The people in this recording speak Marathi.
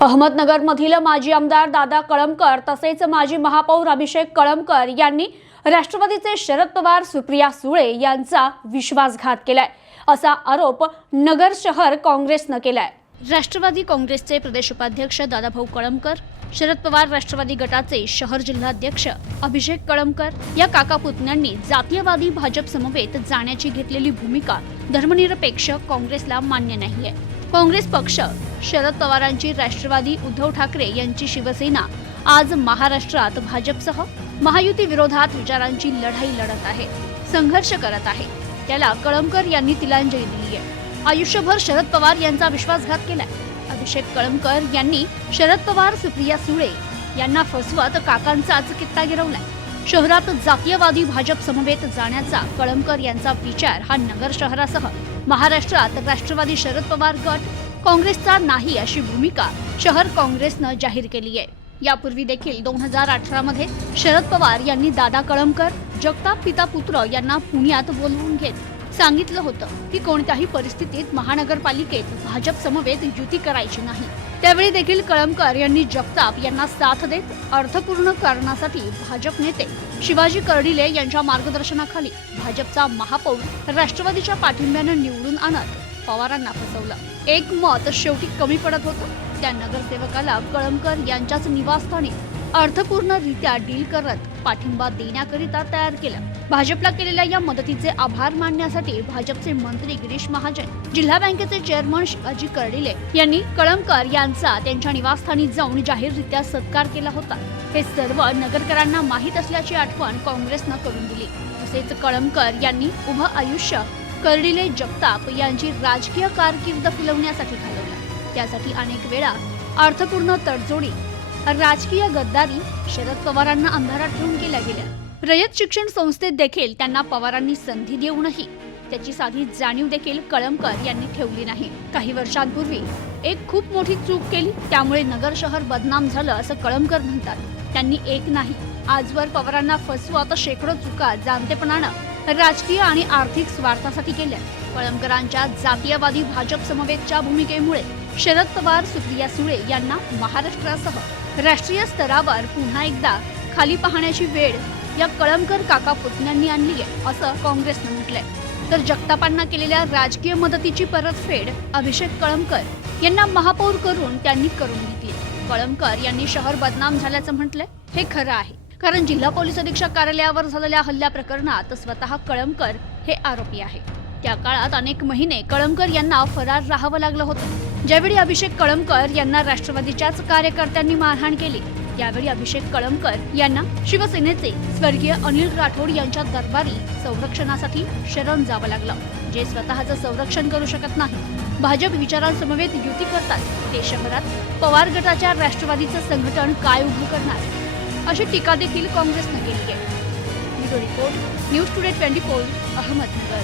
अहमदनगरमधील माजी आमदार दादा कळमकर तसेच माजी महापौर अभिषेक कळमकर यांनी राष्ट्रवादीचे शरद पवार सुप्रिया सुळे यांचा विश्वासघात केलाय. असा आरोप नगर शहर काँग्रेसनं केलाय. राष्ट्रवादी काँग्रेसचे प्रदेश उपाध्यक्ष दादाभाऊ कळमकर शरद पवार राष्ट्रवादी गटाचे शहर जिल्हाध्यक्ष अभिषेक कळमकर या काका पुतण्यांनी जातीयवादी भाजप समवेत जाण्याची घेतलेली भूमिका धर्मनिरपेक्ष काँग्रेसला मान्य नाहीये. काँग्रेस पक्ष शरद पवारांची राष्ट्रवादी उद्धव ठाकरे यांची शिवसेना. आज महाराष्ट्रात भाजपसह महायुती विरोधात विचारांची लढाई लढत आहे. संघर्ष करत आहे. त्याला कळमकर यांनी तिलांजली दिली आहे. आयुष्यभर शरद पवार यांचा विश्वासघात केलाय. अभिषेक कळमकर यांनी शरद पवार सुप्रिया सुळे यांना फसवत काकांचाच कित्ता गिरवलाय. शहरात जातीयवादी भाजप समवेत जाण्याचा कळमकर यांचा विचार हा नगर शहरासह महाराष्ट्रात राष्ट्रवादी शरद पवार गट काँग्रेसचा नाही अशी भूमिका शहर काँग्रेसनं जाहीर केली आहे. यापूर्वी देखील दोन हजार अठरा मध्ये शरद पवार यांनी दादा कळमकर जगताप पिता पुत्र यांना पुण्यात बोलवून घेत सांगितलं होतं की कोणत्याही परिस्थितीत महानगरपालिकेत भाजप समवेत युती करायची नाही. त्यावेळी देखील कळमकर यांनी जगताप यांना साथ देत अर्थपूर्ण कारणासाठी भाजप नेते शिवाजी कर्डिले यांच्या मार्गदर्शनाखाली भाजपचा महापौर राष्ट्रवादीच्या पाठिंब्यानं निवडून आणत पवारांना फसवलं. एक मत शेवटी कमी पडत होतं. त्या नगरसेवकाला कळमकर यांच्याच निवासस्थानी अर्थपूर्णरित्या डील करत पाठिंबा देण्याकरिता तयार केलं. भाजपला केलेल्या या मदतीचे आभार मानण्यासाठी भाजपचे मंत्री गिरीश महाजन जिल्हा बँकेचे चेअरमन शिवाजी कर्डिले यांनी कळमकर यांचा त्यांच्या निवासस्थानी जाऊन जाहीररित्या सत्कार केला होता. हे सर्व नगरकरांना माहीत असल्याची आठवण काँग्रेसनं करून दिली. तसेच कळमकर यांनी उभं आयुष्य कर्डिले जगताप यांची राजकीय कारकीर्द फुलवण्यासाठी घालवला त्यासाठी अनेक वेळा अर्थपूर्ण तडजोडी राजकीय गद्दारी शरद पवारांना अंधारात ठेवून केल्या गेल्या. रयत शिक्षण संस्थेत देखील त्यांना पवारांनी संधी देऊनही त्याची साधी जाणीव देखील कळमकर यांनी ठेवली नाही. काही वर्षांपूर्वी एक खूप मोठी चूक केली त्यामुळे नगर शहर बदनाम झालं असं कळमकर म्हणतात. त्यांनी एक नाही आजवर पवारांना फसवा तर शेकडो चुका जाणतेपणानं राजकीय आणि आर्थिक स्वार्थासाठी केल्या. कळमकरांच्या जातीयवादी भाजप समवेतच्या भूमिकेमुळे शरद पवार सुप्रिया सुळे यांना महाराष्ट्रासह राष्ट्रीय स्तरावर पुन्हा एकदा खाली पाहण्याची वेळ या कळमकर काका पुतण्यांनी आणली आहे असं काँग्रेसनं म्हटलंय. तर जगतापांना केलेल्या राजकीय मदतीची परतफेड अभिषेक कळमकर यांना महापौर करून त्यांनी करून घेतली. कळमकर यांनी शहर बदनाम झाल्याचं म्हटलंय हे खरं आहे. कारण जिल्हा पोलीस अधीक्षक कार्यालयावर झालेल्या हल्ल्या प्रकरणात स्वतः कळमकर हे आरोपी आहे. त्या काळात अनेक महिने कळमकर यांना फरार राहावं लागलं होतं. ज्यावेळी अभिषेक कळमकर यांना राष्ट्रवादीच्याच कार्यकर्त्यांनी मारहाण केली त्यावेळी अभिषेक कळमकर यांना शिवसेनेचे स्वर्गीय अनिल राठोड यांच्या दरबारी संरक्षणासाठी शरण जावं लागलं जे स्वतःचं संरक्षण करू शकत नाही. भाजप विचारांसमवेत युती करतात. ते शहरात पवार गटाच्या राष्ट्रवादीचं संघटन काय उभं करणार? अशी टीका देखील काँग्रेसनं केली आहे. Bureau report news today twenty four Ahmednagar.